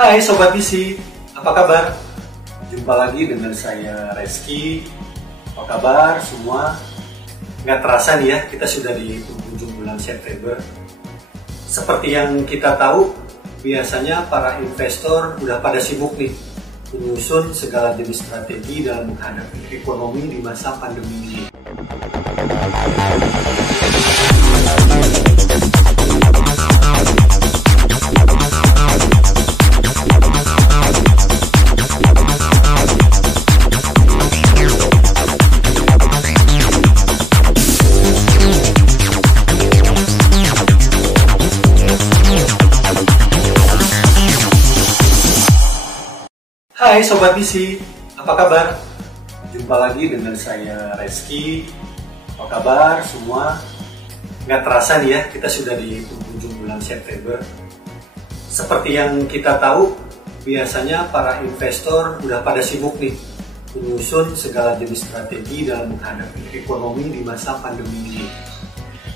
Hai Sobat Visi, apa kabar? Jumpa lagi dengan saya Reski. Apa kabar semua? Nggak terasa nih ya, kita sudah di penghujung bulan September. Seperti yang kita tahu, biasanya para investor udah pada sibuk nih menyusun segala jenis strategi dalam menghadapi ekonomi di masa pandemi ini. Hai Sobat Visi, apa kabar? Jumpa lagi dengan saya Reski. Apa kabar semua? Nggak terasa nih ya, kita sudah di penghujung bulan September. Seperti yang kita tahu, biasanya para investor udah pada sibuk nih menyusun segala jenis strategi dalam menghadapi ekonomi di masa pandemi ini.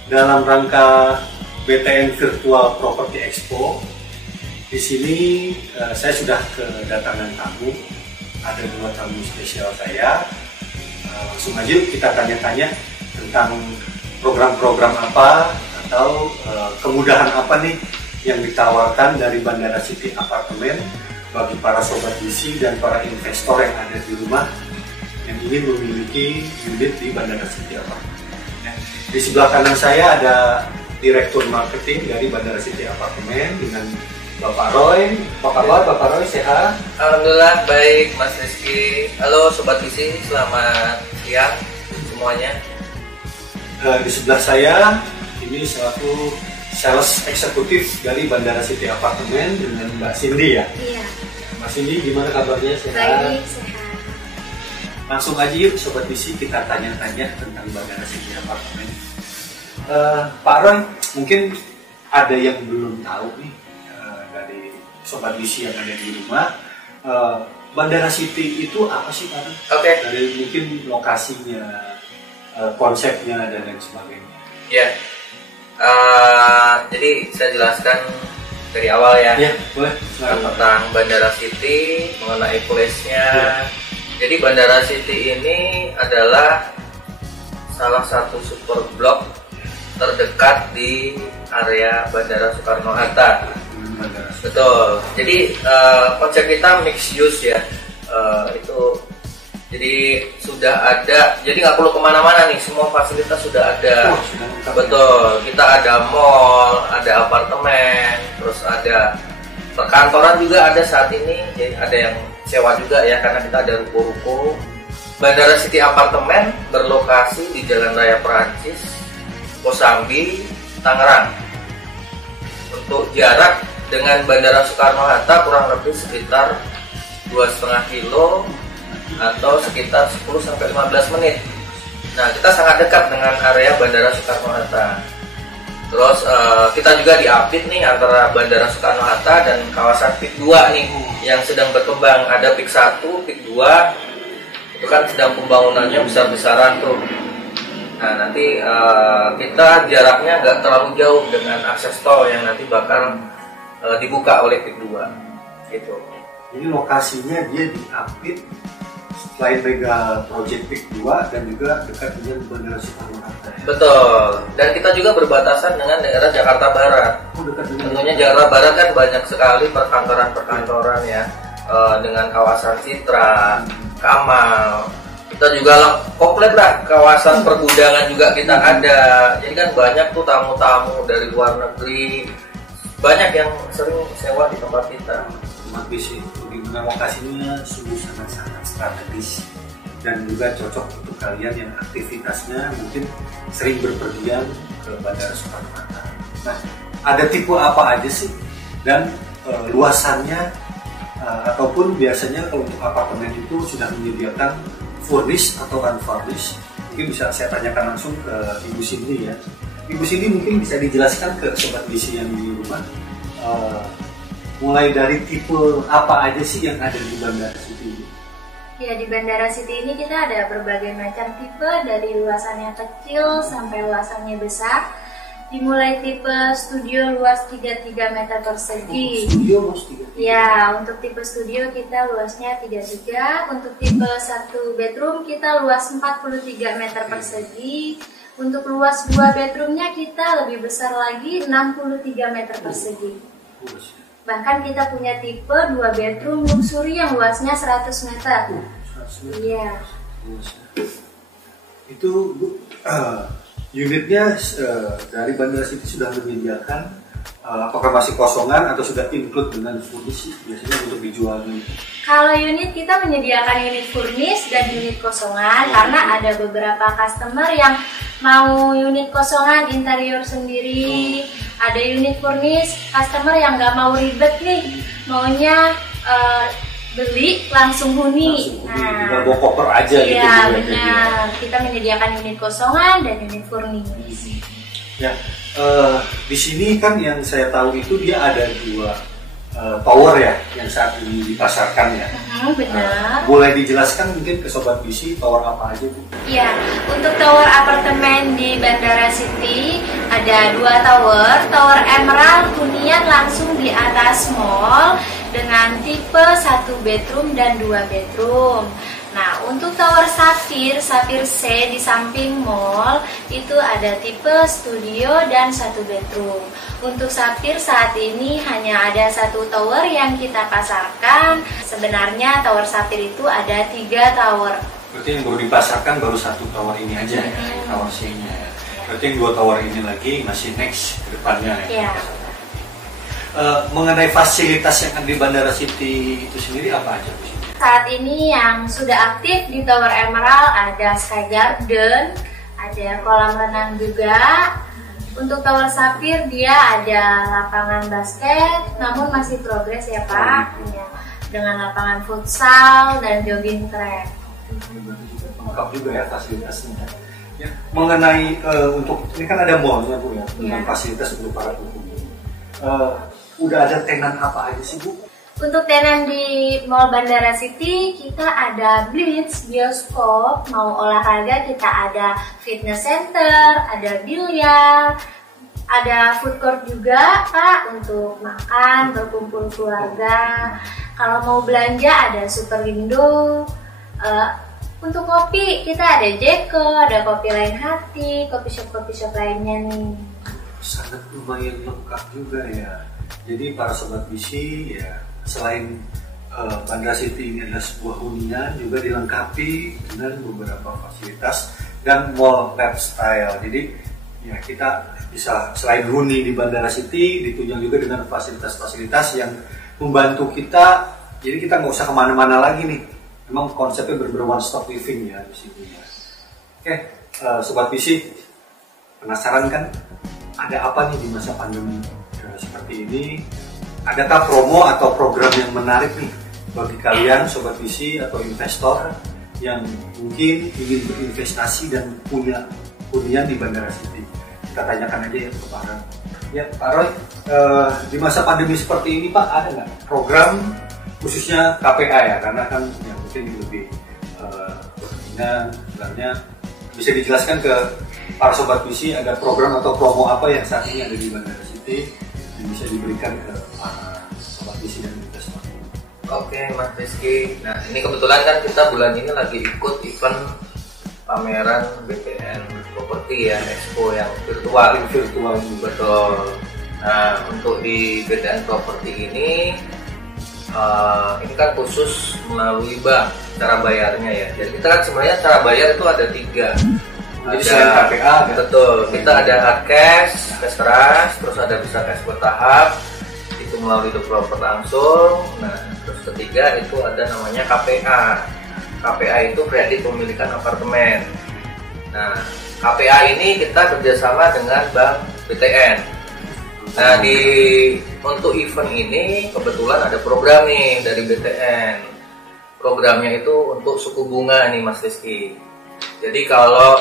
Dalam rangka BTN Virtual Property Expo, di sini saya sudah kedatangan tamu, ada 2 tamu spesial saya. Langsung aja kita tanya-tanya tentang program-program apa atau kemudahan apa nih yang ditawarkan dari Bandara City Apartemen bagi para sobat visi dan para investor yang ada di rumah yang ingin memiliki unit di Bandara City Apartemen. Di sebelah kanan saya ada Direktur Marketing dari Bandara City Apartemen dengan Bapak Roy. Apa kabar Bapak Roy, sehat? Alhamdulillah baik Mas Rizky. Halo Sobat Visi, selamat siang semuanya. Di sebelah saya ini selaku sales eksekutif dari Bandara City Apartemen dengan Mbak Cindy ya. Iya. Mbak Cindy gimana kabarnya, sehat? Baik, sehat. Langsung aja yuk Sobat Visi kita tanya-tanya tentang Bandara City Apartemen. Pak Roy, mungkin ada yang belum tahu nih dari Sobat Visi yang ada di rumah, Bandara City itu apa sih Pak? Oke. Dari mungkin lokasinya, konsepnya dan lain sebagainya. Ya. Jadi saya jelaskan dari awal ya. Ya, boleh. Tentang Bandara City, mengenai place-nya. Ya. Jadi Bandara City ini adalah salah satu super blok terdekat di area Bandara Soekarno-Hatta. Betul. Jadi konsep kita mixed use ya. Itu jadi sudah ada. Jadi nggak perlu kemana-mana nih. Semua fasilitas sudah ada. Betul. Kita ada mall, ada apartemen, terus ada perkantoran juga ada saat ini. Jadi ada yang sewa juga ya, karena kita ada ruko-ruko. Bandara City Apartemen berlokasi di Jalan Raya Perancis, Kosambi, Tangerang. Untuk jarak dengan Bandara Soekarno-Hatta kurang lebih sekitar 2,5 kilo atau sekitar 10-15 menit. Nah, kita sangat dekat dengan area Bandara Soekarno-Hatta. Terus kita juga diapit nih antara Bandara Soekarno-Hatta dan kawasan PIK 2 nih yang sedang berkembang. Ada PIK 1, PIK 2 itu kan sedang pembangunannya besar-besaran tuh. Nah, nanti kita jaraknya nggak terlalu jauh dengan akses tol yang nanti bakal dibuka oleh PIK 2 gitu. Jadi lokasinya dia di Apit, selain mega project PIK 2 dan juga dekat dengan Bandara Soekarno-Hatta ya? Betul. Dan kita juga berbatasan dengan daerah Jakarta Barat. Dekat dengan Tentunya Jakarta Barat kan banyak sekali perkantoran-perkantoran ya, dengan kawasan Citra, Kamal. Kita juga komplek lah, kawasan pergudangan juga kita ada. Jadi kan banyak tuh tamu-tamu dari luar negeri, banyak yang sering sewa di tempat kita. Mabis itu di mana lokasinya sungguh sangat-sangat strategis dan juga cocok untuk kalian yang aktivitasnya mungkin sering berpergian ke Bandara Soekarno-Hatta. Nah, ada tipe apa aja sih dan luasannya ataupun biasanya kalau untuk apartemen itu sudah menyediakan furnished atau unfurnished? Mungkin bisa saya tanyakan langsung ke Ibu Cindy ya. Ibu Cindy mungkin bisa dijelaskan ke Sobat Visi yang di rumah, mulai dari tipe apa aja sih yang ada di Bandara City ini? Ya, di Bandara City ini kita ada berbagai macam tipe, dari luasannya kecil sampai luasannya besar. dimulai tipe studio luas 33 meter persegi. Studio luas 33. Ya, untuk tipe studio kita luasnya 33. Untuk tipe 1 bedroom kita luas 43 meter persegi. Untuk luas 2 bedroomnya kita lebih besar lagi 63 meter persegi. Bahkan kita punya tipe 2 bedroom luxury yang luasnya 100 meter. Iya. Itu unitnya dari Bandara City sudah menyediakan, apakah masih kosongan atau sudah include dengan furnish biasanya untuk dijual? Kalau unit kita menyediakan unit furnish dan unit kosongan karena ada beberapa customer yang mau unit kosongan interior sendiri, ada unit furnish customer yang nggak mau ribet nih, maunya beli langsung huni. Tinggal bawa koper aja gitu. Iya benar. Kita menyediakan unit kosongan dan unit furnish. Ya, di sini kan yang saya tahu itu dia ada 2 tower ya yang saat ini dipasarkan ya. Benar. Boleh dijelaskan mungkin ke Sobat Visi tower apa aja Bu? Iya, untuk tower apartemen di Bandara City ada 2 tower. Tower Emerald hunian langsung di atas mall dengan tipe 1 bedroom dan 2 bedroom. Nah, untuk tower Sapphire C di samping mall itu ada tipe studio dan 1 bedroom. Untuk Sapphire saat ini hanya ada 1 tower yang kita pasarkan. Sebenarnya tower Sapphire itu ada 3 tower. Berarti yang baru dipasarkan baru 1 tower ini aja ya, tower C-nya ya. Berarti yang 2 tower ini lagi masih next ke depannya ya. Mengenai fasilitas yang ada di Bandara City itu sendiri apa aja Bu? Saat ini yang sudah aktif di Tower Emerald ada Sky Garden, ada kolam renang juga. Untuk Tower Sapphire dia ada lapangan basket, namun masih progres ya Pak, ya, dengan lapangan futsal dan jogging track. Lengkap juga ya fasilitasnya. Ya, mengenai untuk ini kan ada mallnya Bu ya, dengan fasilitas untuk para pengunjung. Udah ada tenan apa aja sih Bu? Untuk tenan di Mall Bandara City kita ada Blitz, bioskop, mau olahraga kita ada fitness center, ada biliar, ada food court juga Pak untuk makan, berkumpul keluarga. Kalau mau belanja ada Superindo. Untuk kopi kita ada Jeko, ada Kopi Lain Hati, kopi shop lainnya nih. Sangat lumayan lengkap juga ya. Jadi para Sobat Visi ya, selain Bandara City ini adalah sebuah hunian, juga dilengkapi dengan beberapa fasilitas dan mall lifestyle. Jadi ya kita bisa selain huni di Bandara City ditunjang juga dengan fasilitas-fasilitas yang membantu kita. Jadi kita nggak usah kemana-mana lagi nih. Memang konsepnya benar-benar one stop living ya di sini ya. Oke, Sobat Visi, penasaran kan ada apa nih di masa pandemi seperti ini? Adakah promo atau program yang menarik nih bagi kalian Sobat Visi atau investor yang mungkin ingin berinvestasi dan punya hunian di Bandara City? Kita tanyakan aja ya ke Pak Roy. Ya Pak Roy, di masa pandemi seperti ini Pak ada nggak program khususnya KPA ya? Karena kan yang mungkin lebih berkepentingan, sebenarnya bisa dijelaskan ke para Sobat Visi ada program atau promo apa yang saat ini ada di Bandara City yang bisa diberikan ke para Sobat Visi dan investor. Oke Mas Rizky, nah ini kebetulan kan kita bulan ini lagi ikut event pameran BTN Property ya, Expo yang virtual. Betul. Nah untuk di BTN Property ini kan khusus melalui bank cara bayarnya ya. Jadi kita kan sebenarnya cara bayar itu ada 3. Jadi selain KPA, betul. Kita ada hard cash keras, terus ada bisa cash bertahap, itu melalui developer langsung. Nah, terus ketiga itu ada namanya KPA. KPA itu kredit pemilikan apartemen. Nah, KPA ini kita kerjasama dengan Bank BTN. Nah, untuk event ini kebetulan ada program nih dari BTN. Programnya itu untuk suku bunga nih Mas Rizky. Jadi kalau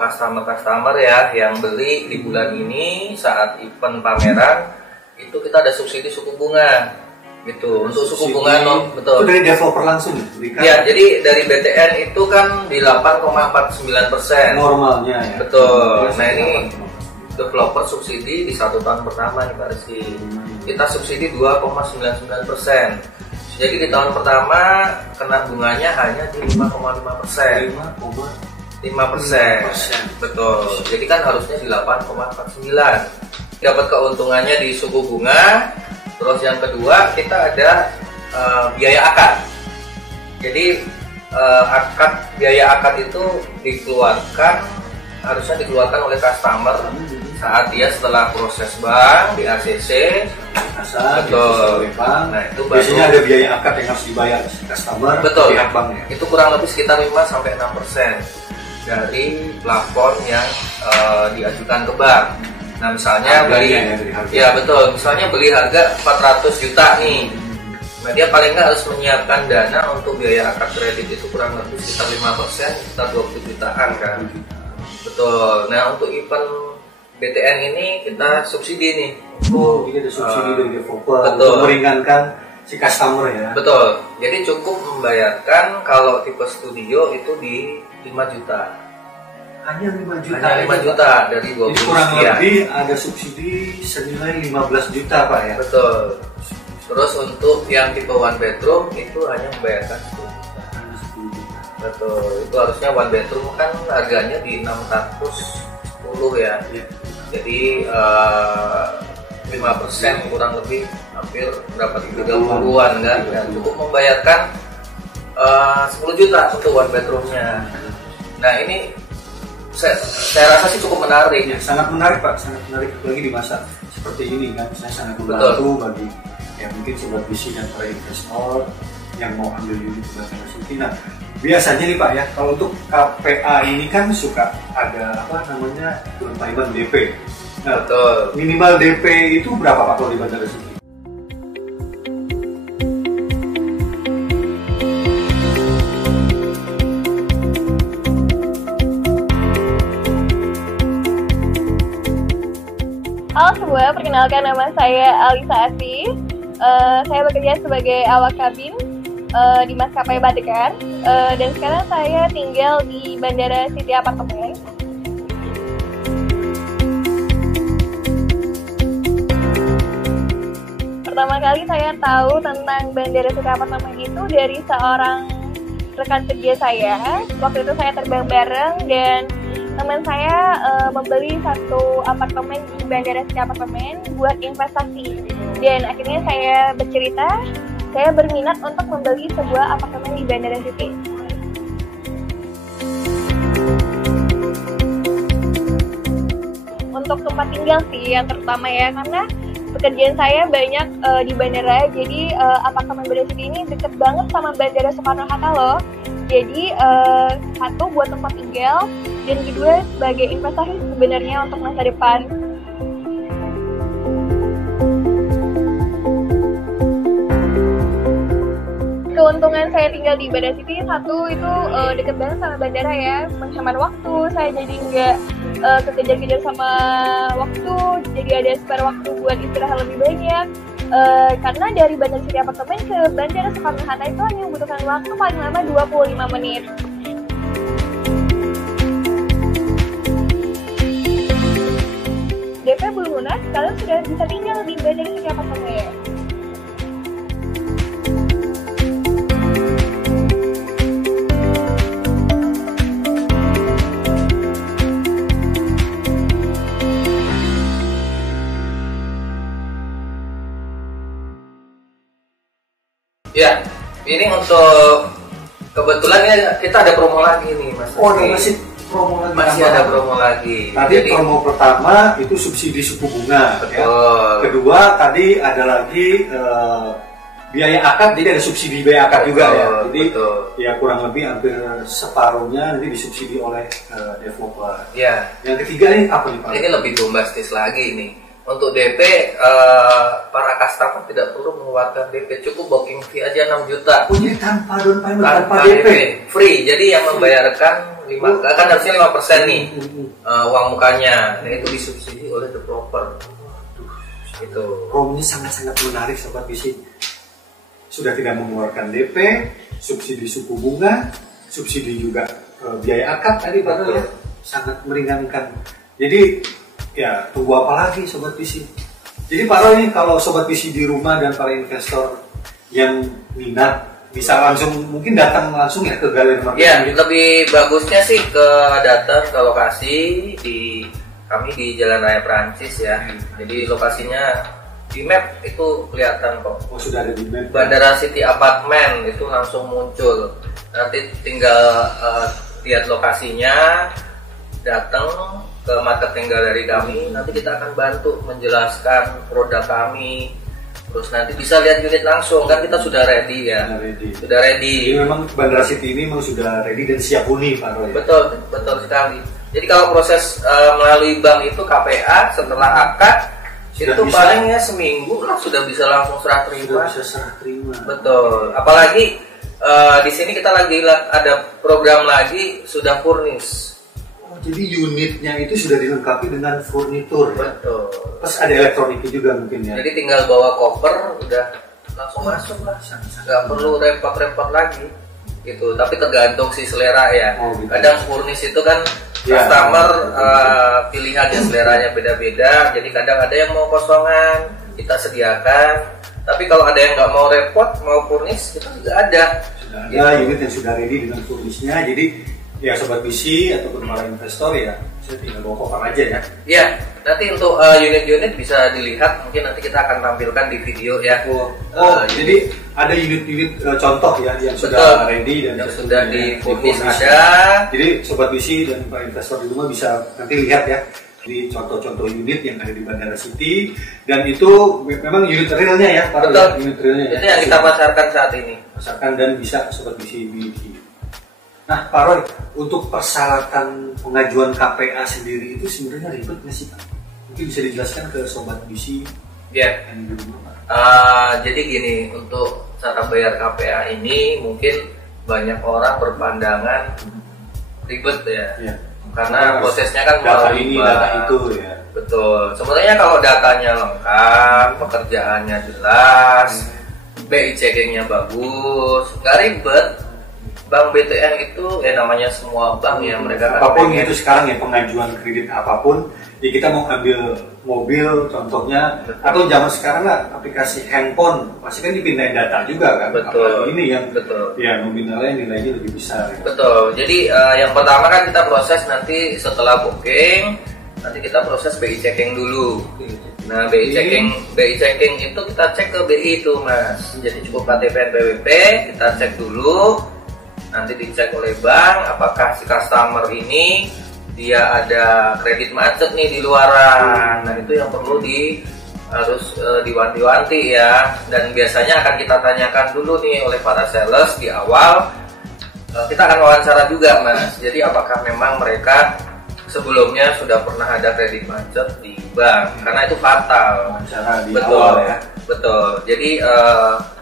customer ya yang beli di bulan ini saat event pameran itu kita ada subsidi suku bunga gitu. Untuk suku bunga betul. Itu dari developer langsung berikan. Ya, jadi dari BTN itu kan di 8,49%. Normalnya ya. Betul. Nah, ini developer subsidi di 1 tahun pertama nih Pak Rizky. Kita subsidi 2,99%. Jadi di tahun pertama kena bunganya hanya di 5,5%. 5%. Betul. Jadi kan harusnya di 8,49. Dapat keuntungannya di suku bunga. Terus yang kedua kita ada biaya akad. Jadi biaya akad itu harusnya dikeluarkan oleh customer saat dia setelah proses bank di ACC. Betul. Nah, itu biasanya ada biaya akad yang harus dibayar customer. Betul. Pihak banknya. Itu kurang lebih sekitar 5-6% dari plafon yang diajukan ke bank. Nah, misalnya betul. Misalnya beli harga 400 juta nih. Nah, dia paling nggak harus menyiapkan dana untuk biaya akad kredit itu kurang lebih sekitar 5%, sekitar 20 jutaan kan. Betul. Nah, untuk event BTN ini kita subsidi nih. Ini ada subsidi dari developer untuk meringankan si customer ya. Betul. Jadi cukup membayarkan kalau tipe studio itu di 5 juta. Hanya 5 juta. Hanya 5 juta dari 20 Jadi kurang lebih ada subsidi senilai 15 juta Pak ya. Betul. Terus untuk yang tipe one bedroom itu hanya membayarkan 10 juta. Betul. Itu harusnya one bedroom kan harganya di 610 ya. Jadi 5% kurang lebih hampir berapa 30-an kan. Dan cukup membayarkan 10 juta untuk one bedroomnya. Nah, ini saya rasa sih cukup menarik. Ya, sangat menarik Pak, sangat menarik lagi di masa seperti ini kan. Saya sangat membantu bagi yang mungkin sobat visi dan para investor yang mau ambil unit di Bandara City. Nah, biasanya nih Pak ya, kalau untuk KPA ini kan suka ada down payment DP. Nah, minimal DP itu berapa Pak kalau di Bandara City? Halo semua, perkenalkan nama saya Alisa Asfi. Saya bekerja sebagai awak kabin di maskapai Batikar, dan sekarang saya tinggal di Bandara City Apartemen. Pertama kali saya tahu tentang Bandara City Apartemen itu dari seorang rekan kerja saya. Waktu itu saya terbang bareng dan teman saya membeli satu apartemen di Bandara City Apartemen buat investasi. Dan akhirnya saya bercerita, saya berminat untuk membeli sebuah apartemen di Bandara City. Untuk tempat tinggal sih yang terutama ya, karena pekerjaan saya banyak di bandara, jadi apartemen Bandara City ini deket banget sama Bandara Soekarno-Hatta loh. Jadi satu buat tempat tinggal, dan kedua sebagai investasi sebenarnya untuk masa depan. Keuntungan saya tinggal di Bandara City, satu itu deket banget sama bandara ya, menghemat waktu, saya jadi nggak kekejar-kejar sama waktu, jadi ada spare waktu buat istirahat lebih banyak. Karena dari Bandara City Apartemen ke Bandara Soekarno-Hatta itu hanya membutuhkan waktu paling lama 25 menit. DP belum lunas, kalian sudah bisa tinggal di Bandara City Apartemen. Ya, ini untuk kebetulan ya kita ada promo lagi nih Mas. Oh, masih promo lagi. Masih ada promo lagi. Tadi jadi, promo pertama itu subsidi suku bunga. Betul. Ya. Kedua tadi ada lagi biaya akad, jadi ada subsidi biaya akad juga ya. Jadi ya kurang lebih hampir separuhnya nanti disubsidi oleh developer. Ya. Yang ketiga nih apa nih Pak? Ini lebih bombastis lagi nih. Untuk DP, para customer tidak perlu mengeluarkan DP, cukup booking fee aja 6 juta. Oh, jadi tanpa down payment, tanpa DP? Free, jadi yang membayarkan kan harusnya 5% nih uang mukanya. Nah, itu disubsidi oleh developer. Itu. Promonya sangat-sangat menarik Sobat Visi. Sudah tidak mengeluarkan DP, subsidi suku bunga, subsidi juga biaya akad tadi Pak, sangat meringankan. Jadi ya tunggu apa lagi Sobat PC? Jadi Pak Roy, kalau Sobat PC di rumah dan para investor yang minat bisa langsung mungkin datang langsung ya ke galeri Ya, marketing. lebih bagusnya sih datang ke lokasi kami di Jalan Raya Prancis ya. Jadi lokasinya di map itu kelihatan kok. Oh, sudah ada di map. Bandara City Apartment itu langsung muncul. Nanti tinggal lihat lokasinya, datang ke marketing galeri kami. Nanti kita akan bantu menjelaskan produk kami. Terus nanti bisa lihat unit langsung, kan kita sudah ready ya. Sudah ready. Jadi memang Bandara City ini memang sudah ready dan siap huni Pak Roy. Betul, betul sekali. Jadi kalau proses melalui bank itu KPA setelah akad Sudah itu bisa. palingnya seminggu lah sudah bisa langsung serah Sudah terima. bisa serah terima. Betul. Apalagi di sini kita lagi ada program lagi sudah furnish. Oh, jadi unitnya itu sudah dilengkapi dengan furnitur. Betul. Plus ada elektroniknya juga mungkin ya. Jadi tinggal bawa koper udah langsung masuk lah. Nggak perlu repot-repot lagi. Gitu. Tapi tergantung si selera ya. Oh, gitu. Kadang furnish itu kan Ya. customer pilihannya seleranya beda-beda. Jadi kadang ada yang mau kosongan kita sediakan. Tapi kalau ada yang nggak mau repot, mau furnish kita juga ada. Sudah ada unit yang sudah ready dengan furnishnya. Jadi ya Sobat PC ataupun para investor ya, saya tinggal bawa koper aja ya. Iya, nanti untuk unit-unit bisa dilihat. Mungkin nanti kita akan tampilkan di video ya. Jadi ada unit-unit contoh ya yang sudah Betul. ready dan Yang sudah di furnish furnish. ada. Jadi Sobat PC dan para investor di rumah bisa nanti lihat ya. Jadi contoh-contoh unit yang ada di Bandara City dan itu memang unit realnya ya, Pak Roy, Betul. unit realnya ya. Itu yang kita pasarkan saat ini. Pasarkan dan bisa Sobat PC miliki. Nah, Pak Roy, untuk persyaratan pengajuan KPA sendiri itu sebenarnya ribet nggak sih Pak? Mungkin bisa dijelaskan ke Sobat PC Ya. yang di rumah Pak. Jadi gini, untuk cara bayar KPA ini mungkin banyak orang berpandangan ribet ya. Ya. Karena prosesnya kan data melalui ini, bank. data itu ya. Betul. Sebenarnya kalau datanya lengkap, pekerjaannya jelas, BI checkingnya bagus, nggak ribet. Bank BTN itu ya namanya semua bank ya, mereka kan Apapun pengen- itu sekarang ya, pengajuan kredit apapun, ya kita mau ambil mobil contohnya, atau zaman sekarang lah aplikasi handphone, pasti kan dipindahin data juga kan. Betul. Apalagi ini yang Betul. ya nominalnya nilainya lebih besar. Ya. Betul. Jadi yang pertama kan kita proses nanti setelah booking, nanti kita proses BI checking dulu. Nah, BI checking itu kita cek ke BI itu, Mas. Jadi cukup KTP NPWP, kita cek dulu. Nanti dicek oleh bank apakah si customer ini dia ada kredit macet nih di luaran. Nah, itu yang perlu harus diwanti-wanti ya. Dan biasanya akan kita tanyakan dulu nih oleh para sales di awal. Kita akan wawancara juga, Mas. Jadi apakah memang mereka sebelumnya sudah pernah ada kredit macet di bank? Karena itu fatal. Wawancara di Betul awal ya. Betul. Jadi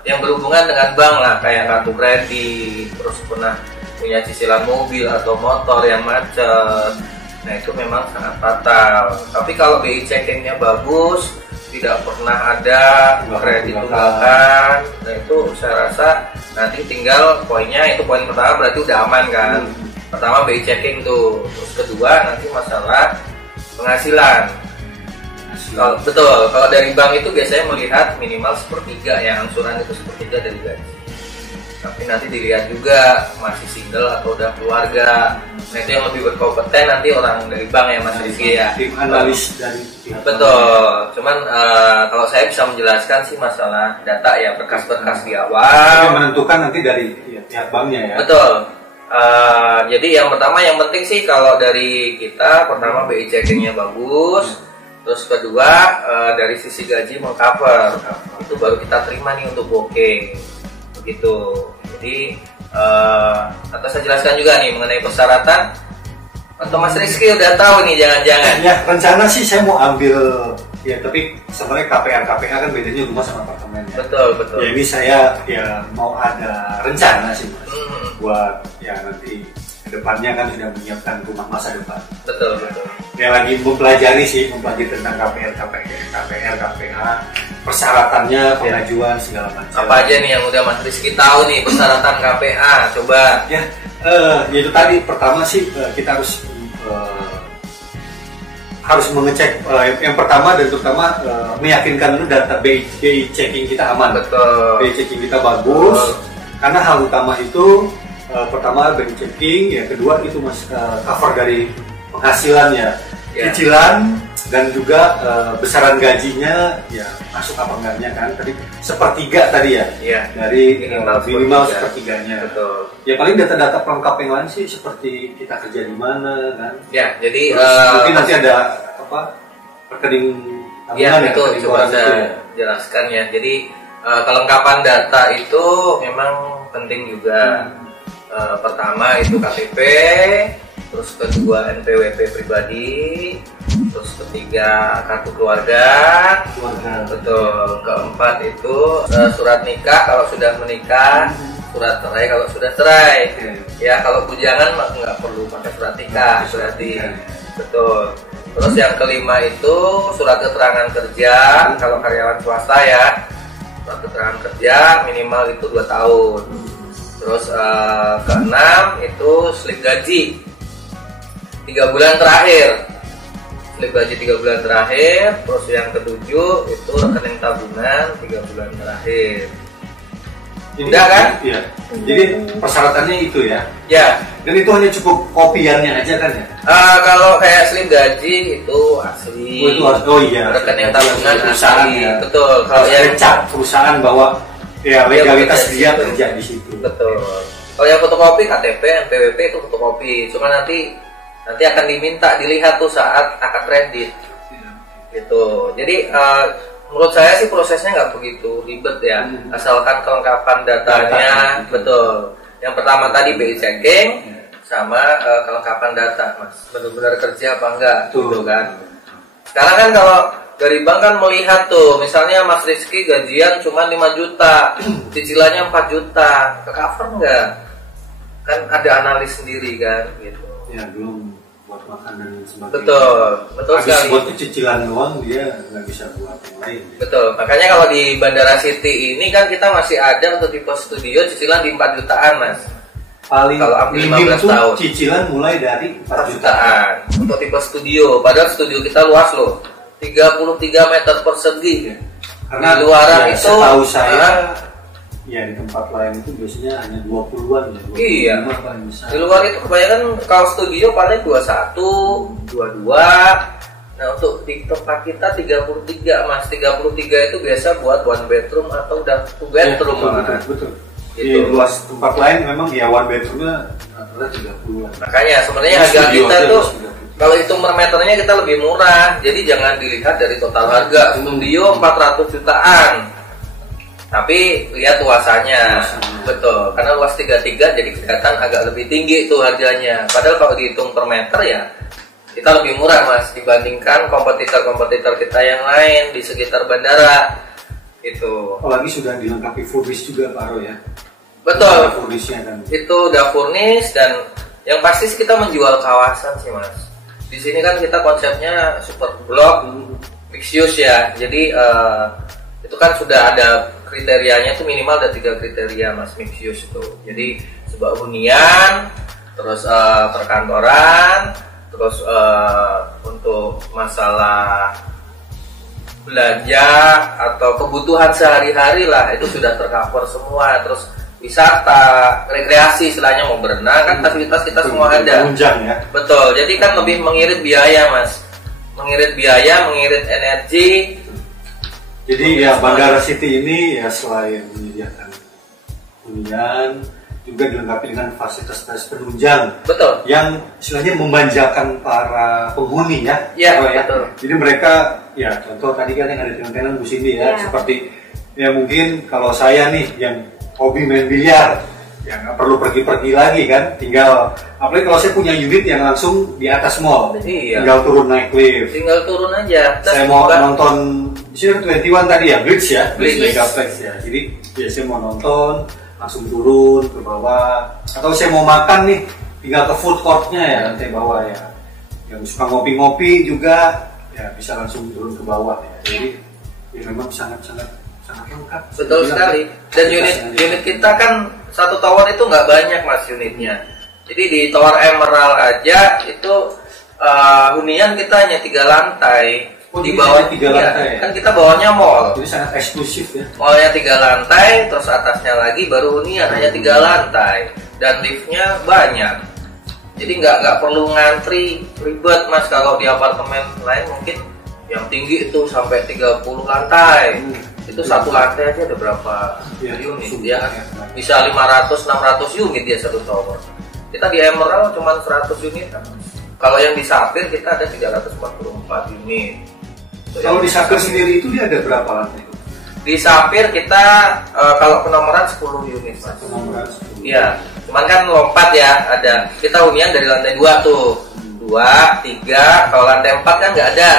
yang berhubungan dengan bank lah, kayak kartu kredit, terus pernah punya cicilan mobil atau motor yang macet. Nah, itu memang sangat fatal. Tapi kalau BI checkingnya bagus, tidak pernah ada kredit tunggakan, nah itu saya rasa nanti tinggal poinnya, itu poin pertama berarti udah aman kan. Pertama BI checking tuh, terus kedua nanti masalah penghasilan. Betul, kalau dari bank itu biasanya melihat minimal 1/3 ya, angsuran itu 1/3 dari gaji. Tapi nanti dilihat juga masih single atau udah keluarga. Nah, itu yang lebih berkompeten nanti orang dari bank ya, Mas Rizky ya. Tim analis dari pihak Betul, cuman kalau saya bisa menjelaskan sih masalah data ya, berkas-berkas di yang awal. menentukan nanti dari pihak banknya ya. Betul. Jadi yang pertama, yang penting sih kalau dari kita, pertama BI checkingnya bagus. Terus kedua dari sisi gaji mengcover, itu baru kita terima nih untuk booking, begitu. Jadi atau saya jelaskan juga nih mengenai persyaratan. Atau Mas Rizky udah tahu nih jangan-jangan? Ya, rencana sih saya mau ambil ya, tapi sebenarnya KPA kan bedanya rumah sama apartemen ya. Betul, betul. Ya ini saya ya mau ada rencana sih Mas, buat ya nanti kedepannya kan sudah menyiapkan rumah masa depan. Betul, betul. Ya lagi mempelajari tentang KPR, KPA, persyaratannya, pengajuan segala macam. Apa aja nih yang udah Mas Rizky tahu nih persyaratan KPA? Coba. Ya, itu tadi pertama sih kita harus harus mengecek yang pertama dan terutama meyakinkan dulu data BI checking kita aman. Betul. BI checking kita bagus. Karena hal utama itu pertama BI checking, yang kedua itu cover dari penghasilannya. Cicilan dan juga besaran gajinya ya masuk apa enggaknya kan tadi sepertiga tadi ya, dari minimal sepertiganya. Betul. Ya paling data-data pelengkap yang lain sih seperti kita kerja di mana kan ya, jadi mungkin nanti ada apa rekening ya itu coba saya jelaskan ya. Jadi kelengkapan data itu memang penting juga. Pertama itu KTP, terus kedua NPWP pribadi, terus ketiga kartu keluarga. Betul. Keempat itu surat nikah kalau sudah menikah, surat cerai kalau sudah cerai. Ya kalau bujangan nggak perlu pakai surat nikah berarti. Betul. Terus yang kelima itu surat keterangan kerja kalau karyawan swasta ya. Surat keterangan kerja minimal itu 2 tahun. Terus keenam itu slip gaji 3 bulan terakhir. Slip gaji 3 bulan terakhir. Terus yang ketujuh itu rekening tabungan 3 bulan terakhir. Udah kan? Iya. Jadi persyaratannya itu ya. Ya. Dan itu hanya cukup kopiannya aja kan ya? Kalau kayak slip gaji itu asli. Oh iya. Rekening tabungan perusahaan asli. ya. Betul. Kalau yang cap perusahaan bahwa ya legalitas dia kerja di situ. Betul. Kalau yang fotokopi KTP, NPWP itu fotokopi. Cuma nanti akan diminta dilihat tuh saat akad kredit. Gitu. Jadi menurut saya sih prosesnya nggak begitu ribet ya, asalkan kelengkapan datanya. Betul. Yang pertama tadi BI checking sama kelengkapan data, Mas. Benar-benar kerja apa enggak? Gitu kan. Sekarang kan kalau dari bank kan melihat tuh, misalnya Mas Rizky gajian cuma 5 juta, cicilannya 4 juta, ke cover nggak? Kan ada analis sendiri kan, gitu. Ya belum buat makan dan sebagainya. Betul sekali. Buat cicilan doang dia nggak bisa buat yang lain. Betul. Makanya kalau di Bandara City ini kan kita masih ada untuk tipe studio cicilan di 4 jutaan, Mas. Paling kalau ambil 15 tahun cicilan mulai dari 4 jutaan untuk tipe studio. Padahal studio kita luas loh. 33 meter persegi. Karena di luaran ya, itu setahu saya ya di tempat lain itu biasanya hanya 20-an ya. 25 iya. paling besar. Di luar itu kebanyakan kalau studio paling 21, 22. Nah, untuk di tempat kita 33, Mas. 33 itu biasa buat 1 bedroom atau udah 2 bedroom. Ya, betul. Di luas tempat lain memang ya 1 bedroomnya adalah 30-an. Makanya sebenarnya harga kita tuh kalau hitung per meternya kita lebih murah. Jadi jangan dilihat dari total harga. Studio 400 jutaan. Tapi lihat luasannya. Betul. Karena luas 33 jadi kelihatan agak lebih tinggi tuh harganya. Padahal kalau dihitung per meter ya kita lebih murah, Mas, dibandingkan kompetitor-kompetitor kita yang lain di sekitar bandara. Itu. Apalagi sudah dilengkapi furnish juga, Pak Ro ya. Betul. Furnishnya kan. Itu udah furnish dan yang pasti kita menjual kawasan sih, Mas. Di sini kan kita konsepnya super block mixed use ya. Jadi itu kan sudah ada kriterianya, itu minimal ada 3 kriteria, Mas, mixed use itu. Jadi sebuah hunian, terus perkantoran, terus untuk masalah belanja atau kebutuhan sehari-hari lah itu sudah tercover semua. Terus wisata, rekreasi, istilahnya mau berenang kan fasilitas kita semua ada. Ya. Betul. Jadi kan lebih mengirit biaya, Mas. Mengirit biaya, mengirit energi. Jadi ya Bandara City ini ya selain menyediakan hunian juga dilengkapi dengan fasilitas penunjang. Betul. Yang istilahnya memanjakan para penghuni ya. Iya, betul. Jadi mereka ya contoh tadi kan yang ada tenan-tenan Bu Cindy ya, seperti ya mungkin kalau saya nih yang hobi main biliar, ya nggak perlu pergi-pergi lagi kan, tinggal apalagi kalau saya punya unit yang langsung di atas mall, tinggal turun naik lift, tinggal turun aja. Saya mau nonton di sini 21 tadi ya, Blitz ya, Blitz Megaplex ya, jadi ya saya mau nonton langsung turun ke bawah, atau saya mau makan nih tinggal ke food courtnya ya lantai bawah ya, yang suka ngopi-ngopi juga ya bisa langsung turun ke bawah ya, jadi ya memang sangat-sangat lengkap. Betul sekali. Dan unit kita kan satu tower itu nggak banyak, Mas, unitnya. Jadi di Tower Emerald aja itu hunian kita hanya 3 lantai. Oh, Di jadi bawah hanya 3 lantai ya? kan kita bawahnya mall. Jadi sangat eksklusif ya. Mallnya 3 lantai, terus atasnya lagi baru hunian hanya 3 lantai dan liftnya banyak. Jadi nggak perlu ngantri ribet mas. Kalau di apartemen lain mungkin yang tinggi itu sampai 30 lantai. Itu satu lantai aja ada berapa unit ya? Bisa 500-600 unit dia satu tower. Kita di Emerald cuma 100 unit kan. Kalau yang di Sapphire kita ada 344 unit. Kalau di Sapphire sendiri itu dia ada berapa lantai? Di Sapphire kita kalau penomoran 10 unit mas. Penomoran 10. Iya, cuman kan lompat ya, ada kita hunian dari lantai 2 tuh 2, 3, kalau lantai 4 kan nggak ada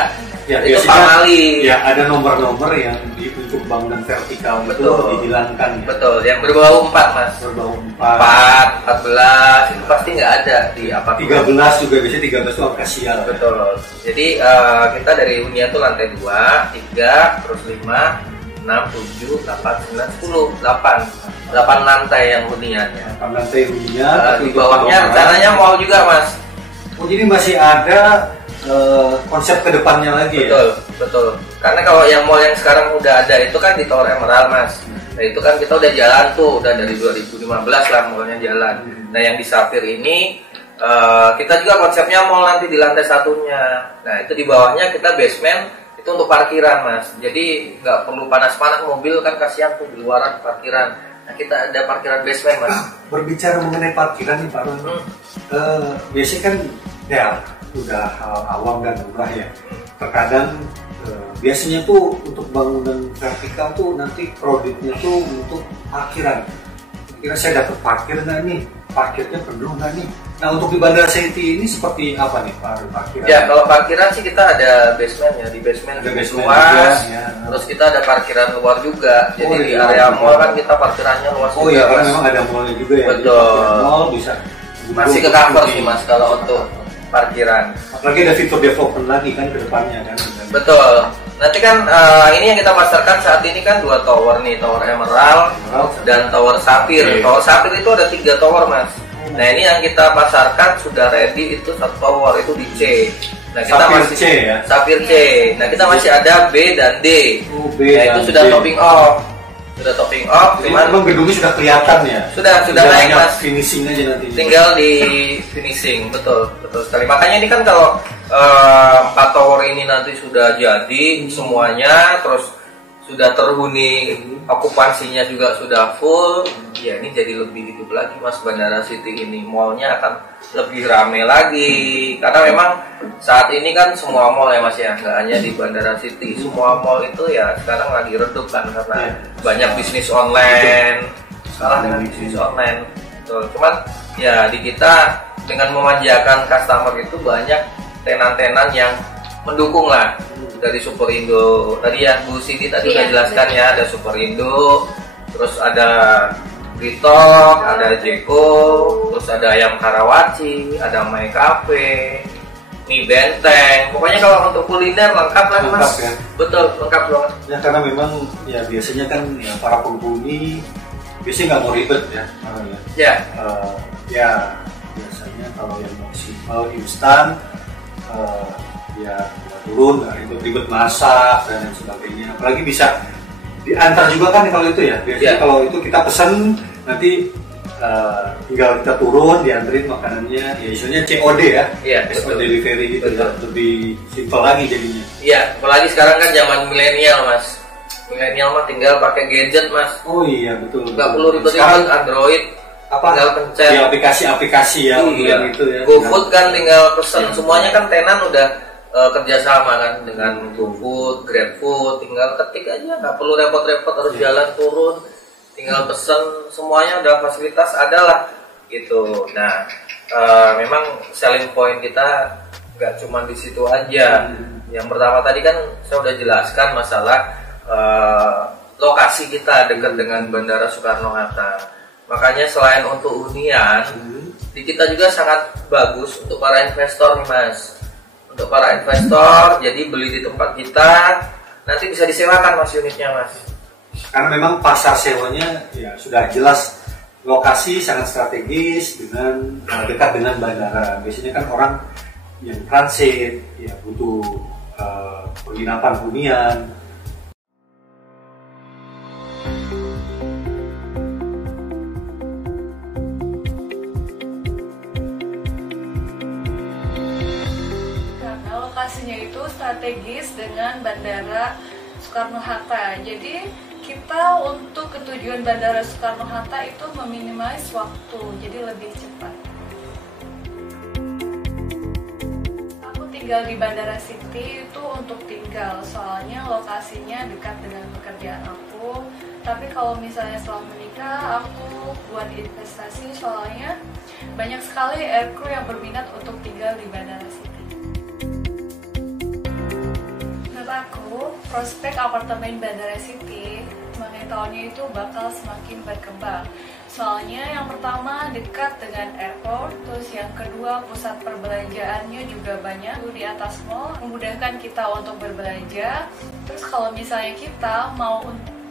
Ya, itu biasanya pamali ya ada nomor-nomor yang untuk bangunan vertikal itu dihilangkan ya. Betul, yang berbau 4 mas, Berbau 4, 14 itu pasti nggak ada di apartemen. 13 juga biasanya 13 itu angka sial. Betul, jadi kita dari hunian tuh lantai 2, 3, terus 5, 6, 7, 8, 9, 10, 8 lantai yang huniannya. 8 lantai hunian. Di bawahnya rencananya mall juga mas. Oh jadi masih ada konsep kedepannya lagi Betul, ya? betul. Karena kalau yang mall yang sekarang udah ada itu kan di Tower Emerald mas. Nah itu kan kita udah jalan tuh, udah dari 2015 lah mallnya jalan. Nah yang di Sapphire ini kita juga konsepnya mall nanti di lantai satunya. Nah itu di bawahnya kita basement itu untuk parkiran mas. Jadi nggak perlu panas-panas mobil kan kasihan tuh di luaran parkiran. Nah kita ada parkiran basement mas. Berbicara mengenai parkiran nih Pak Ron, biasanya kan ya udah hal awam dan murah ya. Terkadang biasanya tuh untuk bangunan vertikal tuh nanti kreditnya tuh untuk parkiran. Kira saya dapat parkir nggak nih? Parkirnya penuh nggak nih? Nah untuk di Bandara City ini seperti apa nih Pak parkiran? Ya kalau parkiran sih kita ada basement ya, di basement ada basement luas. juga, ya. Terus kita ada parkiran luar juga. Jadi di luar area juga. mall kan kita parkirannya luas Oh juga. iya karena Mas. memang ada mallnya juga ya. Betul. Jadi mall bisa Masih ke cover sih mas kalau untuk parkiran. Apalagi ada fitur development lagi kan ke depannya kan. Betul. Nanti kan ini yang kita pasarkan saat ini kan 2 tower nih, Tower Emerald dan Tower Sapphire. Okay. Tower Sapphire itu ada 3 tower mas. Nah ini yang kita pasarkan sudah ready itu 1 tower itu di C. Nah kita Sapphire masih C ya? Sapphire C. Nah kita masih ada B dan D. Oh, B Nah dan itu sudah D. topping off. Sudah topping off, Jadi cuman memang gedungnya sudah kelihatan ya. sudah naik hanya mas. finishing aja nanti. Tinggal di finishing, betul sekali. Makanya ini kan kalau 4 tower ini nanti sudah jadi semuanya, terus sudah terhuni, okupansinya juga sudah full, ya ini jadi lebih hidup lagi mas Bandara City ini. Mallnya akan lebih rame lagi, karena memang saat ini kan semua mall ya mas ya, nggak hanya di Bandara City, semua mall itu ya sekarang lagi redup kan karena banyak bisnis online, salah dengan bisnis online. Betul. Cuman ya di kita dengan memanjakan customer itu banyak tenan-tenan yang mendukung lah. Dari Superindo tadi ya Bu Siti tadi udah jelaskan ya, ada Superindo, terus ada Britok, ada Jeko, terus ada Ayam Karawaci, ada My Cafe, Mie Benteng. Pokoknya kalau untuk kuliner lengkap lah mas. Ya. Betul, lengkap banget. Ya karena memang ya biasanya kan ya, para penghuni biasanya nggak mau ribet ya. Ya. Ya biasanya kalau yang mau simple instan ya turun nggak ribet-ribet masak dan lain sebagainya. Apalagi bisa diantar juga kan kalau itu ya. Biasanya kalau itu kita pesan nanti tinggal kita turun dianterin makanannya. Ya istilahnya COD ya. Iya. COD delivery gitu ya. Lebih simple lagi jadinya. Iya. Apalagi sekarang kan zaman milenial mas. Milenial mah tinggal pakai gadget mas. Oh iya betul. Nggak perlu ribet-ribet Android. Tinggal pencet di aplikasi-aplikasi ya. Iya. Itu ya. GoFood kan tinggal pesen. Semuanya kan tenan udah kerjasama kan dengan GoFood, GrabFood, tinggal ketik aja, nggak perlu repot-repot harus jalan turun, tinggal pesen, semuanya udah fasilitas ada lah gitu. Nah memang selling point kita nggak cuma di situ aja. Yang pertama tadi kan saya udah jelaskan masalah lokasi kita dekat dengan Bandara Soekarno-Hatta. Makanya selain untuk hunian, di kita juga sangat bagus untuk para investor nih mas. Untuk para investor, jadi beli di tempat kita, nanti bisa disewakan mas unitnya mas. Karena memang pasar sewanya ya sudah jelas, lokasi sangat strategis dengan dekat dengan bandara. Biasanya kan orang yang transit, ya butuh penginapan hunian. Karena lokasinya itu strategis dengan Bandara Soekarno-Hatta. Jadi kita untuk ketujuan Bandara Soekarno-Hatta itu meminimalis waktu, jadi lebih cepat. Aku tinggal di Bandara City itu untuk tinggal, soalnya lokasinya dekat dengan pekerjaan aku. Tapi kalau misalnya setelah menikah, aku buat investasi, soalnya banyak sekali aircrew yang berminat untuk tinggal di Bandara City. Aku, prospek apartemen Bandara City semakin tahunnya itu bakal semakin berkembang. Soalnya yang pertama dekat dengan airport, terus yang kedua pusat perbelanjaannya juga banyak di atas mall, memudahkan kita untuk berbelanja. Terus kalau misalnya kita mau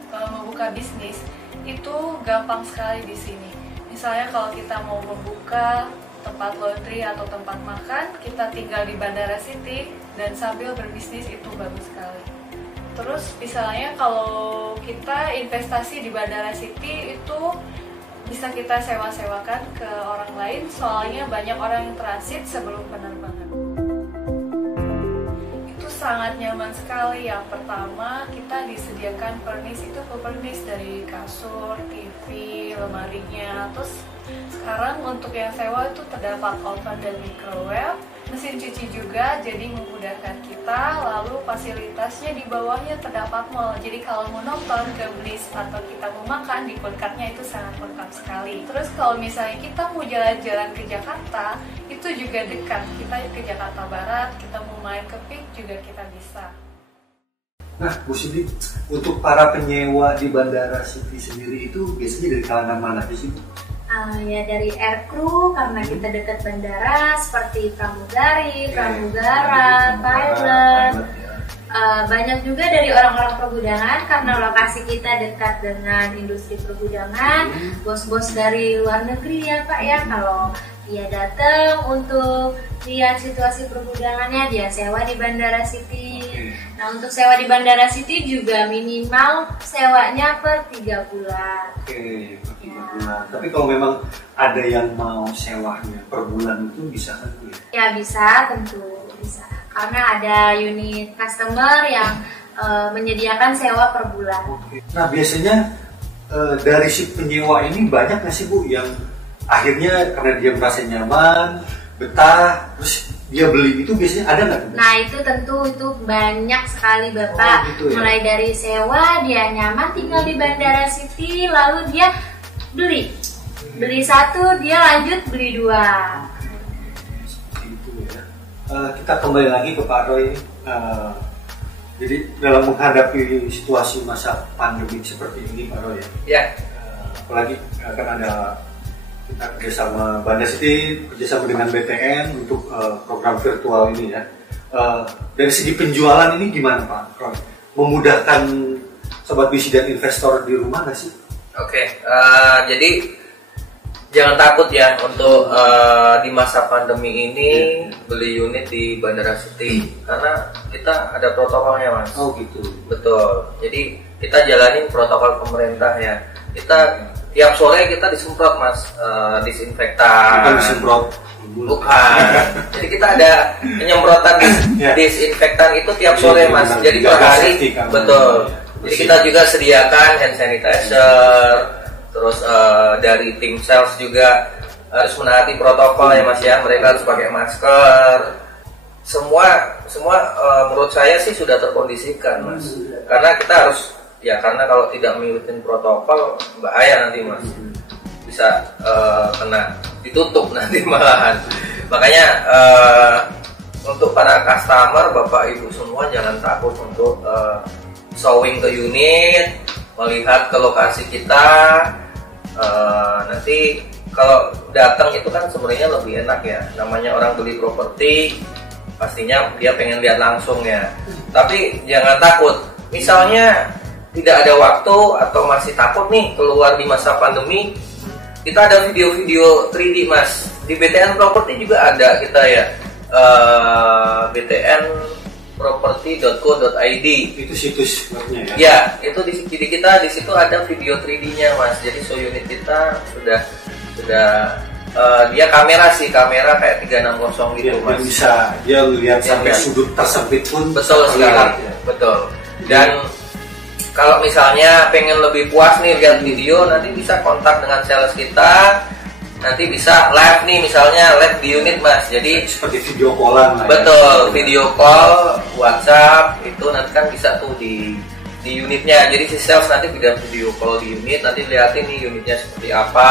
membuka bisnis, itu gampang sekali di sini. Misalnya kalau kita mau membuka tempat laundry atau tempat makan, kita tinggal di Bandara City dan sambil berbisnis itu bagus sekali. Terus misalnya kalau kita investasi di Bandara City itu bisa kita sewa-sewakan ke orang lain, soalnya banyak orang yang transit sebelum penerbangan. Itu sangat nyaman sekali. Yang pertama, kita disediakan furnish, itu full furnish dari kasur, TV, lemarinya. Terus sekarang untuk yang sewa itu terdapat oven dan microwave, mesin cuci juga, jadi memudahkan kita. Lalu fasilitasnya di bawahnya terdapat mall, jadi kalau mau nonton, beli atau kita mau makan, di food court-nya itu sangat lengkap sekali. Terus kalau misalnya kita mau jalan-jalan ke Jakarta, itu juga dekat. Kita ke Jakarta Barat, kita mau main ke PIK juga kita bisa. Nah, Bu Cindy, untuk para penyewa di Bandara City sendiri itu biasanya dari kalangan mana sih? Ya dari aircrew, karena kita dekat bandara, seperti pramugari, pramugara, pilot. Banyak juga dari orang-orang pergudangan, karena lokasi kita dekat dengan industri pergudangan. Bos-bos dari luar negeri ya Pak ya, kalau dia datang untuk lihat situasi pergudangannya, dia sewa di Bandara City. Nah, untuk sewa di Bandara City juga minimal sewanya per 3 bulan. Oke, per 3 bulan. Tapi kalau memang ada yang mau sewanya per bulan itu bisa kan? Ya bisa, tentu bisa. Karena ada unit customer yang menyediakan sewa per bulan. Oke. Nah, biasanya dari si penyewa ini banyak nggak sih Bu yang akhirnya karena dia merasa nyaman, betah, terus dia beli, itu biasanya ada nggak? Nah itu tentu itu banyak sekali Bapak. Gitu ya? Mulai dari sewa, dia nyaman tinggal di Bandara City, lalu dia beli satu, dia lanjut beli 2. Seperti itu ya. Kita kembali lagi ke Pak Roy. Jadi dalam menghadapi situasi masa pandemi seperti ini Pak Roy Ya. Apalagi kan ada kita kerjasama Bandara City, kerjasama dengan BTN untuk program virtual ini ya. Dari segi penjualan ini gimana Pak Roy? Memudahkan sobat visi dan investor di rumah nggak sih? Oke, jadi jangan takut ya untuk di masa pandemi ini beli unit di Bandara City, karena kita ada protokolnya Mas. Oh gitu. Betul. Jadi kita jalanin protokol pemerintah ya. Kita tiap sore kita disemprot Mas, disinfektan. Bukan disemprot. Bukan. Jadi kita ada penyemprotan disinfektan itu tiap sore Mas. Jadi per hari. Betul. Jadi kita juga sediakan hand sanitizer. Terus dari tim sales juga harus menaati protokol ya Mas ya. Mereka harus pakai masker. Semua menurut saya sih sudah terkondisikan Mas. Karena kita harus karena kalau tidak mengikuti protokol bahaya nanti Mas. Bisa kena ditutup nanti malahan. Makanya untuk para customer, Bapak Ibu semua jangan takut untuk showing ke unit, melihat ke lokasi kita. Nanti kalau datang itu kan sebenarnya lebih enak ya. Namanya orang beli properti, pastinya dia pengen lihat langsung ya. Tapi jangan takut. Misalnya tidak ada waktu atau masih takut nih keluar di masa pandemi, kita ada video-video 3D Mas. Di BTN Property juga ada kita ya btnproperty.co.id. Itu situs webnya ya? Ya, itu di kita di situ ada video 3D-nya Mas. Jadi so unit kita sudah dia kamera kayak 360 gitu ya, Mas. Dia lihat sampai lihat. sudut tersempit pun Betul sekali. ya. Betul. Dan kalau misalnya pengen lebih puas nih lihat video, nanti bisa kontak dengan sales kita. Nanti bisa live nih, misalnya live di unit Mas. Jadi seperti video callan lah. Betul, ya. Video call, WhatsApp itu nanti kan bisa tuh di unitnya. Jadi si sales nanti tidak video call di unit, nanti lihatin nih unitnya seperti apa.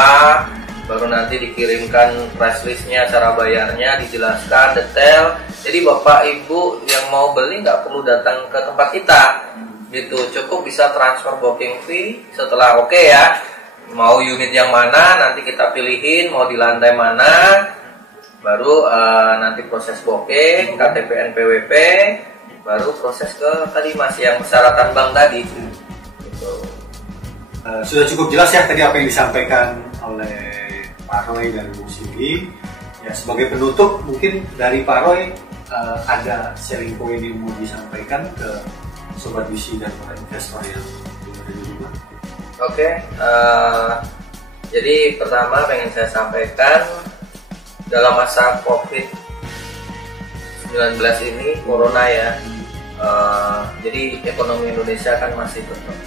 Baru nanti dikirimkan price listnya, cara bayarnya, dijelaskan detail. Jadi Bapak Ibu yang mau beli nggak perlu datang ke tempat kita, gitu. Cukup bisa transfer booking fee setelah oke ya. Mau unit yang mana nanti kita pilihin, mau di lantai mana, baru nanti proses booking, KTP NPWP, baru proses ke tadi Mas yang persyaratan bank tadi. Gitu. Sudah cukup jelas ya tadi apa yang disampaikan oleh Pak Roy dan Bu Cindy. Ya, sebagai penutup mungkin dari Pak Roy ada sharing point yang mau disampaikan ke Sobat BC dan para investor yang ada di rumah. Oke, jadi pertama pengen saya sampaikan dalam masa COVID-19 ini, Corona ya, jadi ekonomi Indonesia kan masih tetap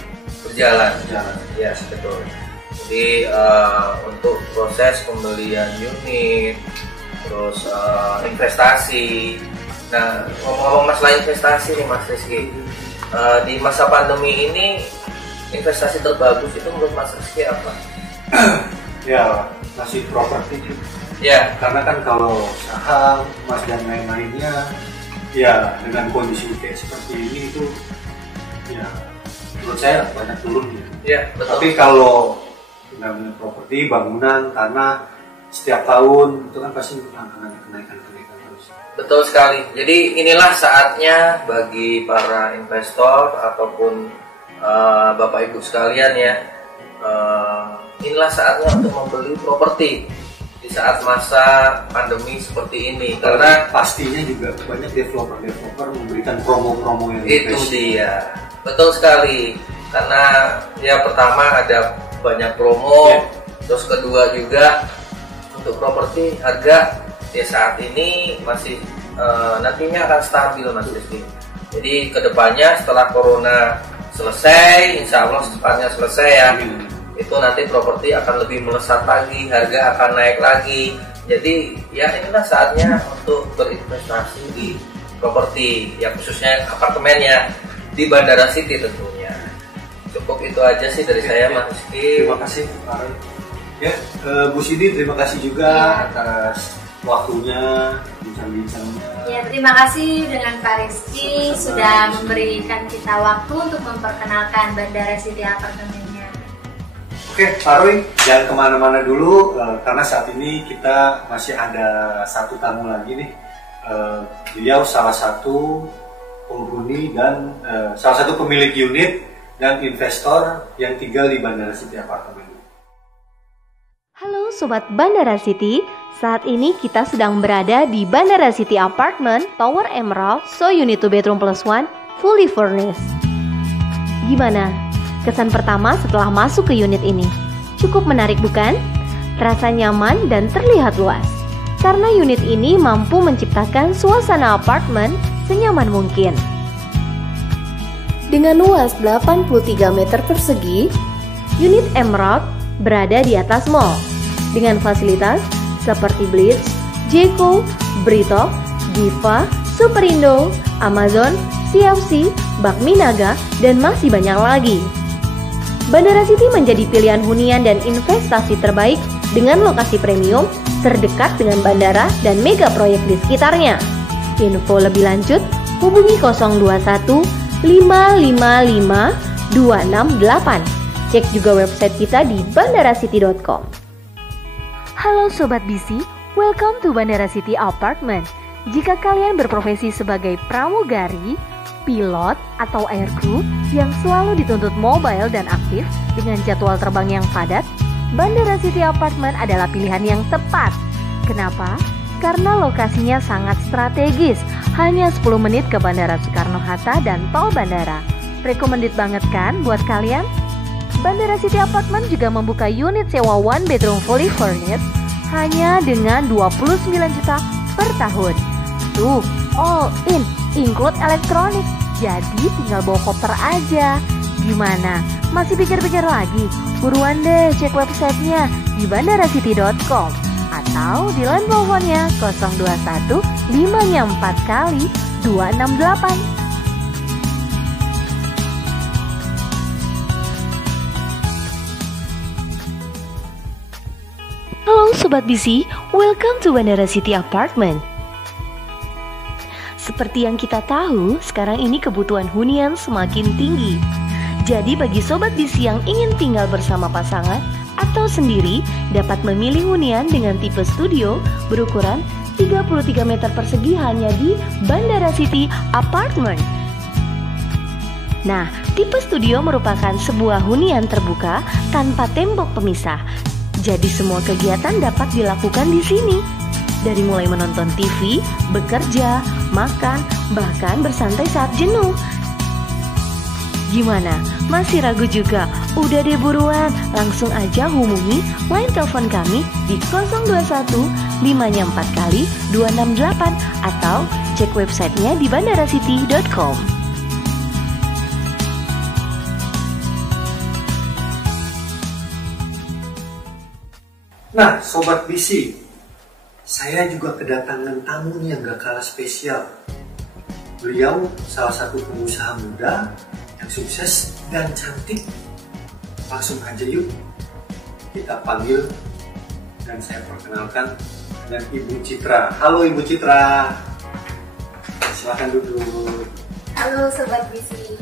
berjalan. Ya, betul. Jadi untuk proses pembelian unit, terus investasi. Nah, ngomong-ngomong masalah investasi nih Mas Rizky, di masa pandemi ini investasi terbagus itu menurut Mas Rizky apa? Ya, masih properti. Ya, karena kan kalau saham, emas dan lain-lainnya, ya dengan kondisi kayak seperti ini itu, ya menurut saya banyak turunnya. Ya, betul. Tapi kalau dengan properti, bangunan, tanah, setiap tahun itu kan pasti akan ada kenaikan terus. Betul sekali. Jadi inilah saatnya bagi para investor ataupun Bapak Ibu sekalian ya, inilah saatnya untuk membeli properti di saat masa pandemi seperti ini. Karena pastinya juga banyak developer memberikan promo-promo yang itu dia. Betul sekali. Karena ya pertama ada banyak promo, terus kedua juga untuk properti harga ya saat ini masih nantinya akan stabil Mas Rizky. Jadi kedepannya setelah Corona selesai, insya Allah secepatnya selesai ya, itu nanti properti akan lebih melesat lagi, harga akan naik lagi. Jadi ya inilah saatnya untuk berinvestasi di properti, ya khususnya apartemennya di Bandara City tentunya. Cukup itu aja sih dari saya Mas Rizky. Terima kasih Pak Roy. Ya, Bu Cindy terima kasih juga atas waktunya, bincang-bincangnya. Ya, terima kasih dengan Pak Rizky sudah memberikan kita waktu untuk memperkenalkan Bandara City Apartemennya. Oke, Pak Roy, jangan kemana-mana dulu karena saat ini kita masih ada satu tamu lagi nih. Beliau salah satu penghuni dan salah satu pemilik unit dan investor yang tinggal di Bandara City Apartemen. Halo Sobat Bandara City, saat ini kita sedang berada di Bandara City Apartment Tower Emerald, so unit 2 bedroom plus 1, fully furnished. Gimana? Kesan pertama setelah masuk ke unit ini? Cukup menarik bukan? Terasa nyaman dan terlihat luas. Karena unit ini mampu menciptakan suasana apartemen senyaman mungkin. Dengan luas 83 meter persegi, unit Emerald berada di atas mall dengan fasilitas seperti Blitz, Jeko, Brito, Diva, Superindo, Amazon, CFC, Bakmi Naga, dan masih banyak lagi. Bandara City menjadi pilihan hunian dan investasi terbaik dengan lokasi premium, terdekat dengan bandara dan mega proyek di sekitarnya. Info lebih lanjut hubungi 021 555 268. Cek juga website kita di bandaracity.com. Halo Sobat BC, welcome to Bandara City Apartment. Jika kalian berprofesi sebagai pramugari, pilot, atau aircrew yang selalu dituntut mobile dan aktif dengan jadwal terbang yang padat, Bandara City Apartment adalah pilihan yang tepat. Kenapa? karena lokasinya sangat strategis, hanya 10 menit ke Bandara Soekarno-Hatta dan tol bandara. Recommended banget kan buat kalian? Bandara City Apartment juga membuka unit sewa one bedroom fully furnished hanya dengan 29 juta per tahun. Tuh, all in, include elektronik. Jadi tinggal bawa koper aja. Gimana? Masih pikir-pikir lagi? Buruan deh cek websitenya di bandaracity.com atau di line teleponnya 021 5-nya 4 kali 268. Halo Sobat BC, welcome to Bandara City Apartment. Seperti yang kita tahu, sekarang ini kebutuhan hunian semakin tinggi. Jadi bagi Sobat BC yang ingin tinggal bersama pasangan atau sendiri, dapat memilih hunian dengan tipe studio berukuran 33 meter persegi hanya di Bandara City Apartment. Nah, tipe studio merupakan sebuah hunian terbuka tanpa tembok pemisah. Jadi semua kegiatan dapat dilakukan di sini. Dari mulai menonton TV, bekerja, makan, bahkan bersantai saat jenuh. Gimana? Masih ragu juga? Udah deh buruan, langsung aja hubungi line telepon kami di 021 5-nya 4 kali 268 atau cek websitenya di bandaracity.com. Nah, Sobat BC, saya juga kedatangan tamu nih yang gak kalah spesial. Beliau salah satu pengusaha muda yang sukses dan cantik. Langsung aja yuk kita panggil dan saya perkenalkan dengan Ibu Citra. Halo Ibu Citra, silahkan duduk. Halo Sobat BC.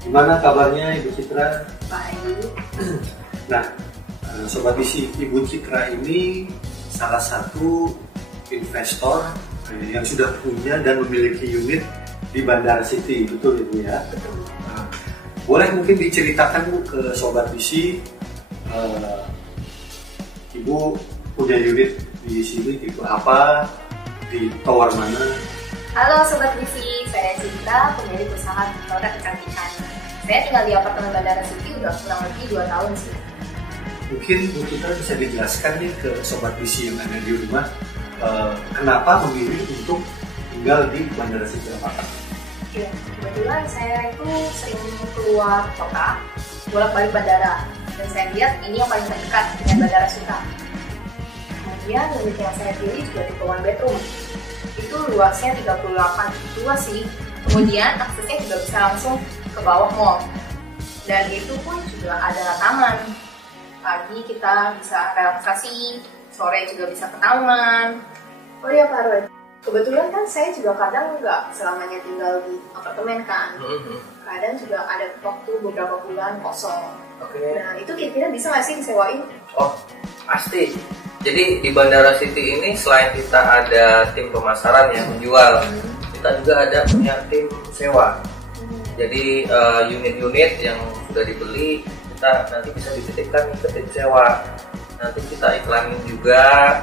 Gimana kabarnya Ibu Citra? Baik. Nah, Sobat BC, Ibu Citra ini salah satu investor yang sudah punya dan memiliki unit di Bandara City, betul Ibu ya? Betul. Nah, boleh mungkin diceritakan Bu ke Sobat BC, Ibu punya unit di sini tipe apa, di tower mana? Halo Sobat BC, saya Cinta, pemilik usaha produk kecantikan. Saya tinggal di apartemen Bandara City udah kurang lebih 2 tahun sih. Mungkin Bu Citra bisa dijelaskan nih ke Sobat BC yang ada di rumah, kenapa memilih untuk tinggal di Bandara City Apartment? Ya, kebetulan saya itu sering keluar kota, bolak-balik bandara, dan saya lihat ini yang paling terdekat dengan Bandara Soekarno. Kemudian unit yang saya pilih juga tipe one bedroom. Itu luasnya 38, luas sih. Kemudian aksesnya juga bisa langsung ke bawah mall. Dan itu pun juga ada taman. Pagi kita bisa relaksasi, sore juga bisa ke taman. Oh iya Pak Roy, kebetulan kan saya juga kadang nggak selamanya tinggal di apartemen kan. Kadang juga ada waktu beberapa bulan kosong. Oke. Nah itu kira-kira bisa nggak sih disewain? Oh, pasti. Jadi di Bandara City ini selain kita ada tim pemasaran yang menjual, kita juga ada punya tim sewa. Jadi unit-unit yang sudah dibeli kita nanti bisa dititipkan ke tim sewa. Nanti kita iklanin juga.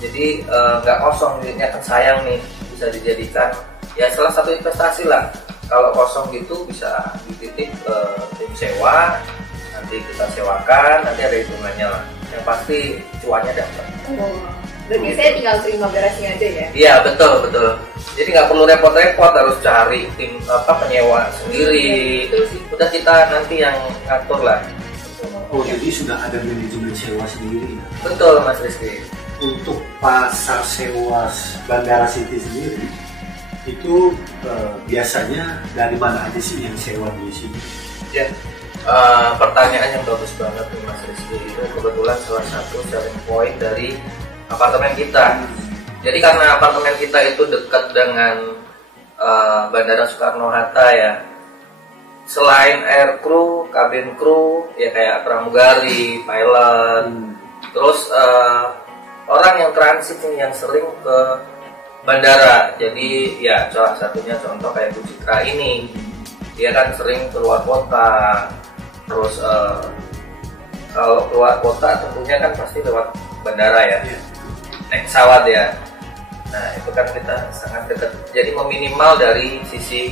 Jadi nggak kosong unitnya, kan sayang nih, bisa dijadikan ya salah satu investasi lah. Kalau kosong gitu bisa dititip ke tim sewa, nanti kita sewakan, nanti ada hitungannya lah. Yang pasti cuannya dapat. Berarti saya tinggal terima beresnya aja ya? Iya betul. Jadi nggak perlu repot-repot harus cari tim penyewa sendiri. Udah kita nanti yang ngatur lah. Oh, jadi sudah ada manajemen sewa sendiri. Betul Mas Rizky. Untuk pasar sewa Bandara City sendiri itu biasanya dari mana aja sih yang sewa di sini? Ya, pertanyaan yang bagus banget nih Mas Rizky. Itu kebetulan salah satu selling point dari apartemen kita. Jadi karena apartemen kita itu dekat dengan Bandara Soekarno-Hatta ya. Selain air crew, kabin crew, ya kayak pramugari, pilot, terus orang yang transit yang sering ke bandara. Jadi ya salah satunya contoh kayak Bu Citra ini, dia kan sering keluar kota. Terus kalau keluar kota tentunya kan pasti lewat bandara ya, naik pesawat ya. Nah itu kan kita sangat dekat, jadi meminimal dari sisi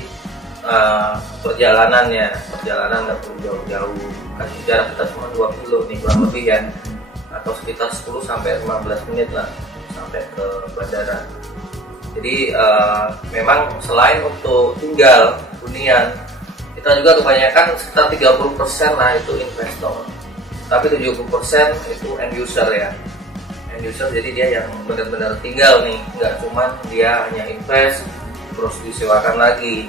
perjalanan nggak perlu jauh-jauh, kan jarak kita cuma 2 kilo nih kurang lebih ya, atau sekitar 10-15 menit lah sampai ke bandara. Jadi memang selain untuk tinggal hunian, kita juga kebanyakan sekitar 30% lah itu investor, tapi 70% itu end user ya. End user jadi dia yang benar-benar tinggal nih, nggak cuman dia hanya invest terus disewakan lagi.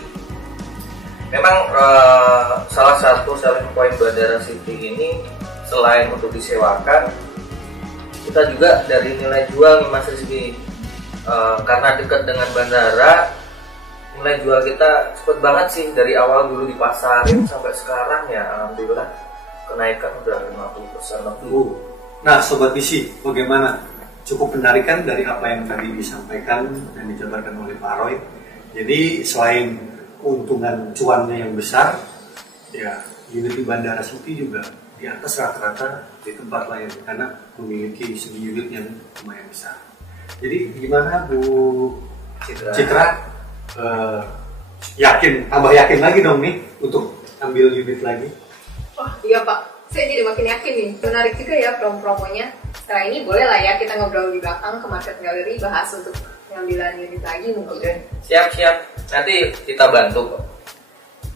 Memang salah satu selling point Bandara City ini selain untuk disewakan, kita juga dari nilai jual nih Mas Rizky, karena dekat dengan bandara, nilai jual kita cepet banget sih, dari awal dulu dipasarin sampai sekarang ya alhamdulillah kenaikan udah 50% lebih. Nah Sobat Misi, bagaimana? Cukup penarikan dari apa yang tadi disampaikan dan dijabarkan oleh Pak Roy. Jadi selain keuntungan cuannya yang besar, ya unit di Bandara City juga di atas rata-rata di tempat lain karena memiliki segi unit yang lumayan besar. Jadi gimana Bu Citra? Tambah yakin lagi dong nih untuk ambil unit lagi? Wah iya Pak, saya jadi makin yakin nih. Menarik juga ya promo-promonya. Setelah ini boleh lah ya kita ngobrol di belakang ke market gallery, bahas untuk pengambilan unit lagi mungkin. Siap, nanti kita bantu kok.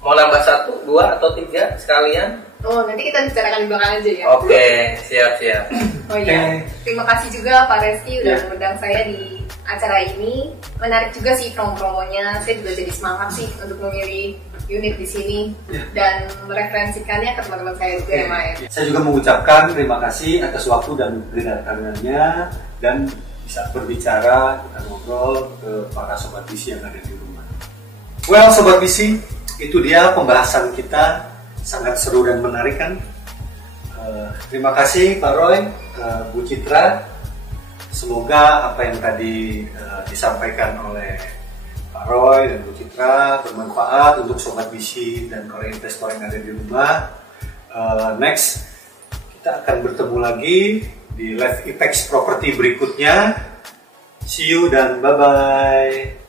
Mau nambah 1, 2, atau 3 sekalian? Oh nanti kita bicarakan di belakang aja ya. Oke, siap. Oh iya, terima kasih juga Pak Reski udah mengundang saya di acara ini. Menarik juga sih promo-promonya. Saya juga jadi semangat sih untuk memilih unit di sini dan mereferensikannya ke teman-teman saya juga ya Maya. Saya juga mengucapkan terima kasih atas waktu dan kedatangannya dan bisa berbicara, kita ngobrol ke para Sobat Misi yang ada di rumah. Well Sobat Misi, itu dia pembahasan kita, sangat seru dan menarik kan. Terima kasih Pak Roy, Bu Citra. Semoga apa yang tadi disampaikan oleh Pak Roy dan Bu Citra bermanfaat untuk Sobat Misi dan para investor yang ada di rumah. Next, kita akan bertemu lagi di Live Apex Property berikutnya. See you dan bye-bye.